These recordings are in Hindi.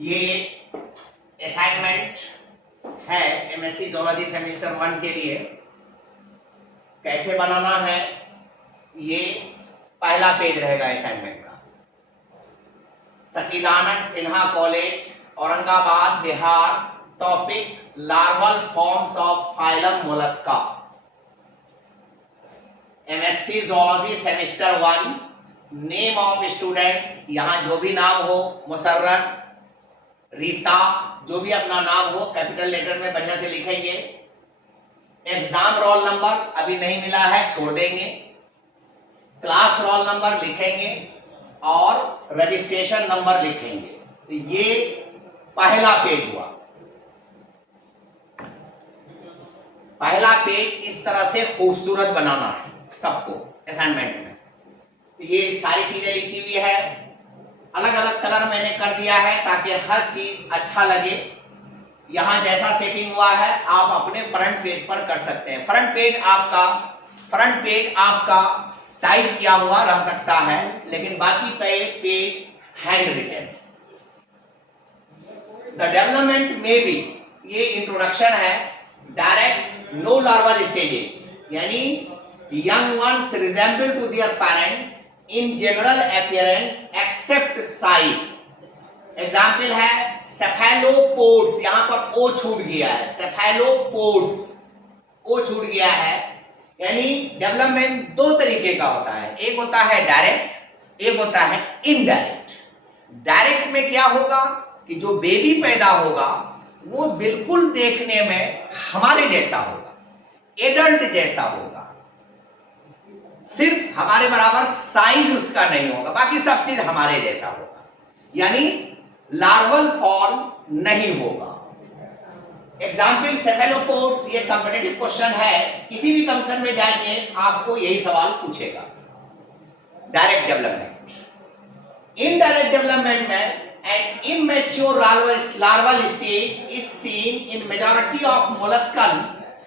ये असाइनमेंट है एमएससी जूलॉजी सेमेस्टर 1 के लिए। कैसे बनाना है, ये पहला पेज रहेगा असाइनमेंट का। Sachchidanand Sinha college, Aurangabad, Bihar. Topic larval forms of phylum Mollusca. MSc zoology semester 1। Name of students, यहां जो भी नाम हो, मुसर्रत, रीता, जो भी अपना नाम हो कैपिटल लेटर में बढ़िया से लिखेंगे। एग्जाम रोल नंबर अभी नहीं मिला है, छोड़ देंगे। क्लास रोल नंबर लिखेंगे और रजिस्ट्रेशन नंबर लिखेंगे। तो ये पहला पेज हुआ। पहला पेज इस तरह से खूबसूरत बनाना है सबको असाइनमेंट में। तो ये सारी चीजें लिखी हुई है, अलग अलग कलर मैंने कर दिया है ताकि हर चीज अच्छा लगे। यहां जैसा सेटिंग हुआ है आप अपने फ्रंट पेज पर कर सकते हैं। फ्रंट पेज आपका टाइप किया हुआ रह सकता है, लेकिन बाकी page hand written. The development में भी ये इंट्रोडक्शन है। डायरेक्ट नो लार्वल स्टेजेस, यानी young ones resemble to their parents in general appearance except size। Example है सेफेलोपोड्स, यहां पर ओ छूट गया है, सेफेलोपोड्स ओ छूट गया है। यानी डेवलपमेंट दो तरीके का होता है, एक होता है डायरेक्ट, एक होता है इनडायरेक्ट। डायरेक्ट में क्या होगा कि जो बेबी पैदा होगा वो बिल्कुल देखने में हमारे जैसा होगा, एडल्ट जैसा होगा, सिर्फ हमारे बराबर साइज उसका नहीं होगा, बाकी सब चीज हमारे जैसा होगा, यानी लार्वल फॉर्म नहीं होगा। एग्जाम्पल सेफेलोपोड्स, ये कॉम्पिटिटिव क्वेश्चन है, किसी भी कंपटीशन में जाएंगे आपको यही सवाल पूछेगा। Direct development. इनडायरेक्ट डेवलपमेंट में an immature larval stage is seen in majority of molluscan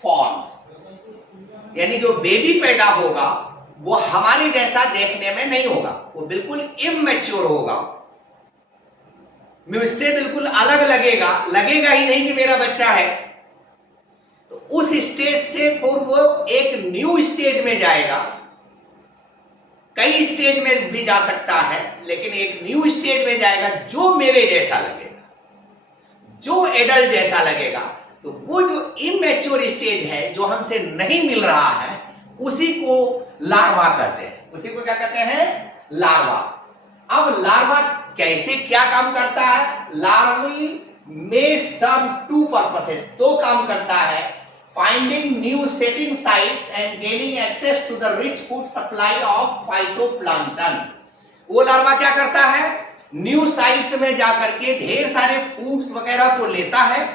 forms. यानी जो बेबी पैदा होगा वो हमारे जैसा देखने में नहीं होगा, वो बिल्कुल इमैच्योर होगा, मुझसे बिल्कुल अलग लगेगा ही नहीं कि मेरा बच्चा है। तो उस स्टेज से फिर वो एक न्यू स्टेज में जाएगा। कई स्टेज में भी जा सकता है, लेकिन एक न्यू स्टेज में जाएगा जो मेरे जैसा लगेगा, जो एडल्ट जैसा लगेगा। तो वो जो इमैच्योर स्टेज है, जो हमसे नहीं मिल रहा है, उसी को लार्वा कहते हैं। उसी को क्या कहते हैं? लार्वा। अब लार्वा कैसे क्या काम करता है? लार्वी में सर्व टू पर्पसेस, दो काम करता है। Finding new setting sites and gaining access to the rich food supply of phytoplankton. वो लार्वा क्या करता है? न्यू साइट्स में जाकर के ढेर सारे फूड्स वगैरह को लेता है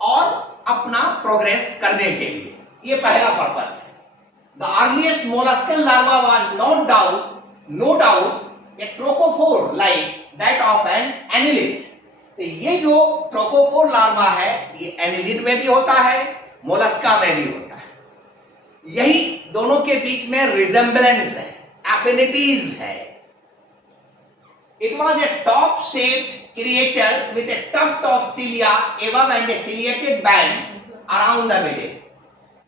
और अपना प्रोग्रेस करने के लिए, ये पहला पर्पस है। The earliest molluscan larva was no doubt a trochophore like that of an annelid। तो ये जो ट्रोकोफोर लार्वा है ये एनिलिड में भी होता है, मोलस्का में भी होता है। यही दोनों के बीच में रिजेम्बलेंस है, एफिनिटीज है। It was a top-shaped creature with a tuft of cilia above and a ciliated band around the middle।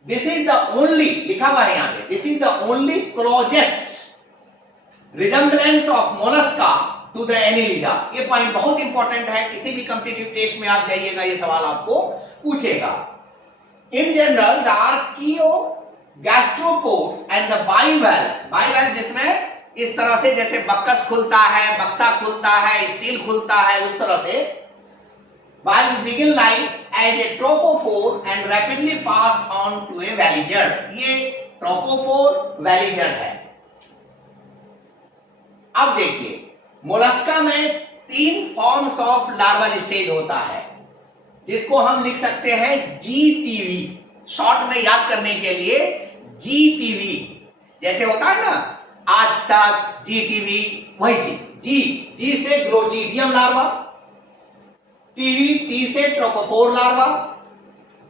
This is the only, लिखा हुआ है यहाँ पे, this is the only closest resemblance of mollusca to the annelida। ये पॉइंट बहुत इंपॉर्टेंट है, किसी भी कॉम्पिटिटिव टेस्ट में आप जाइएगा ये सवाल आपको पूछेगा। In general, the archaeogastrophods and the bivalves जिसमें इस तरह से जैसे बक्कस खुलता है, बक्सा खुलता है, स्टील खुलता है, उस तरह से while begin life as a trochophore and rapidly pass on to a veliger। ये trochophore veliger है। अब देखिए मोलस्का में 3 फॉर्म्स ऑफ लार्वल स्टेज होता है, जिसको हम लिख सकते हैं जीटीवी, शॉर्ट में याद करने के लिए जीटीवी। जैसे होता है ना आज तक, जीटीवी, वही चीज। जी से ग्लोचिडियम लार्वा, टी से ट्रोकोफोर लार्वा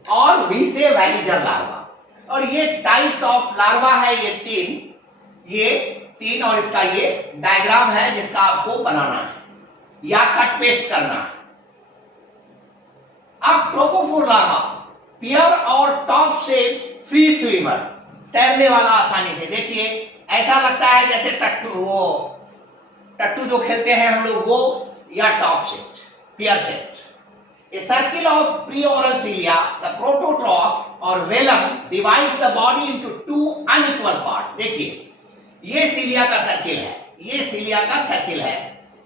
और वी से वैलिजर लार्वा। और ये टाइप्स ऑफ लार्वा है, ये तीन और इसका ये डायग्राम है जिसका आपको बनाना है। या कट पेस्ट करना है। अब ट्रोकोफोर लार्वा पियर और टॉप शेप फ्री स्विमर, तैरने वाला आसानी से। देखिए ऐसा लगता है जैसे टट्टू जो खेलते हैं हम लोग वो, या top shape peer shape. A circle of preoral cilia, the prototroch or velum divides the body into two unequal parts. देखिए ये सिलिया का सर्किल है, ये सिलिया का सर्किल है,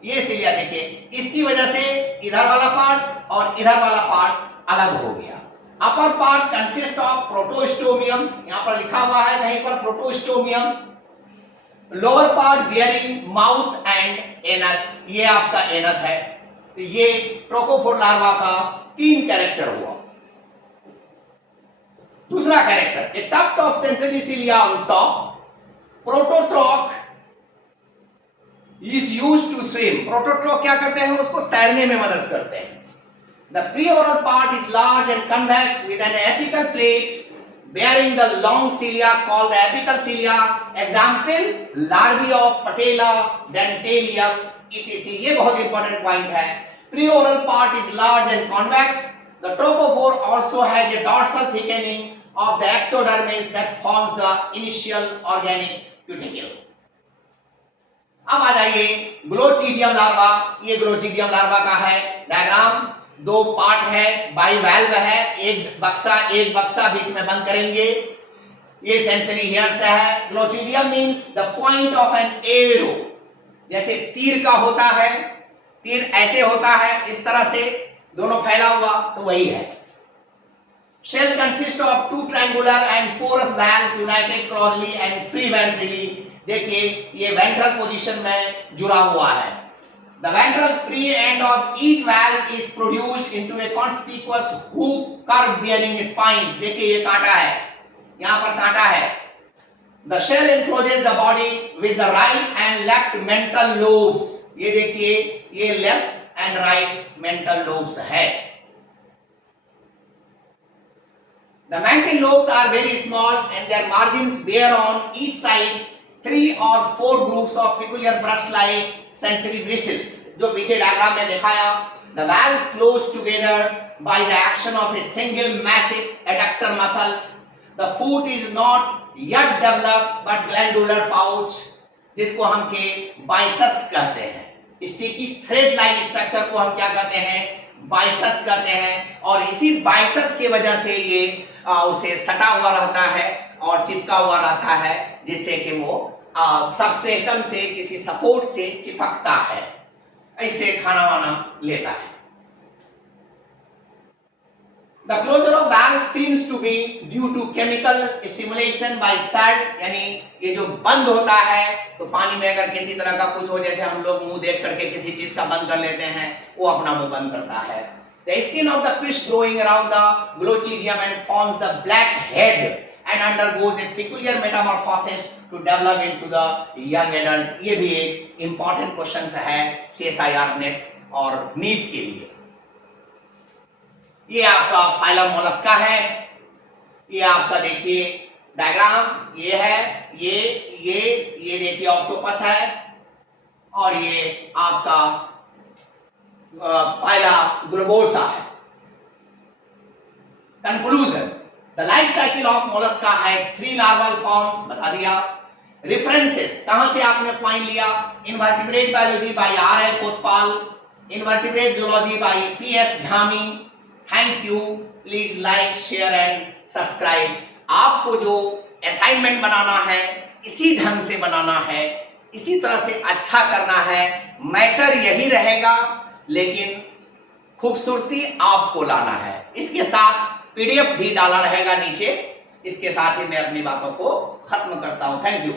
ये सिलिया देखिए, इसकी वजह से इधर वाला पार्ट और इधर वाला पार्ट अलग हो गया। Upper part consist of prostomium, यहां पर लिखा हुआ है कहीं पर prostomium. Lower part bearing mouth and anus, ये आपका एनस है। तो ये ट्रोकोफोर लार्वा का 3 कैरेक्टर हुआ। दूसरा character, a tuft of sensory cilia on top, prototroch is used to swim. Prototroch क्या करते हैं, उसको तैरने में मदद करते हैं। The preoral part is large and convex with an apical plate bearing the long cilia called the apical cilia. Example, larvae of patella, dentalium, etc. ये बहुत इंपॉर्टेंट पॉइंट है। Preoral part is large and convex. The trophophore also has a dorsal thickening of the ectodermis that forms the initial organic cuticle. अब आ जाइए ग्लोचिडियम लार्वा। ये ग्लोचिडियम लार्वा का है डायग्राम। 2 पार्ट है, बाइवैल्व है, एक बक्सा बीच में बंद करेंगे। ये सेंसरी हेयर्स है। Glochidium means the point of an arrow, जैसे तीर का होता है, तीर ऐसे होता है इस तरह से दोनों फैला हुआ, तो वही है। Shell consist of 2 triangular and porous valves united closely and free ventrally. देखिए ये वेंट्रल पोजीशन में जुड़ा हुआ है। The ventral free end of each valve is produced into a conspicuous hook curve bearing spines. देखिए ये कांटा है, यहाँ पर कांटा है। The shell encloses the body with the right and left mental lobes. ये देखिए ये left and right mental lobes है। The mental lobes are very small and their margins bear on each side 3 or 4 groups of peculiar brush-like sensory bristles, जो पीछे डायग्राम में दिखाया। The valves close together by the action of a single massive adductor muscles. The foot is not yet developed but glandular pouch, जिसको हम के बाइसस कहते हैं। स्टिकी थ्रेड लाइक स्ट्रक्चर को हम क्या कहते हैं, बाइसस कहते हैं। और इसी बाइसस की वजह से ये उसे सटा हुआ रहता है और चिपका हुआ रहता है, जिससे कि वो सबस्ट्रेटम से किसी सपोर्ट से चिपकता है, इससे खाना वाना लेता है। The closure of valve seems to be due to chemical stimulation by salt, यानी ये जो बंद होता है तो पानी में अगर किसी तरह का कुछ हो, जैसे हम लोग मुंह देख करके किसी चीज का बंद कर लेते हैं, वो अपना मुंह बंद करता है। The skin of the fish growing around the glochidium and forms the black head and undergoes a peculiar metamorphosis to develop into the young adult. ये भी एक important question है CSIR नेट और नीट के लिए। ये आपका फाइलम मोलस्का है। ये आपका देखिए डायग्राम, ये है, ये देखिए ऑक्टोपस है, और ये आपका पाइला ग्लोबोसा है। Conclusion, the life cycle of Mollusca has 3 larval forms, बता दिया। रेफरेंसेस, कहां से आपने पॉइंट लिया, invertebrate biology by R.L. Kotpal, invertebrate zoology by P.S. Dhami. Thank you, please like share and subscribe. आपको जो असाइनमेंट बनाना है इसी ढंग से बनाना है, इसी तरह से अच्छा करना है। मैटर यही रहेगा, लेकिन खूबसूरती आपको लाना है। इसके साथ PDF भी डाला रहेगा नीचे। इसके साथ ही मैं अपनी बातों को खत्म करता हूं। Thank you.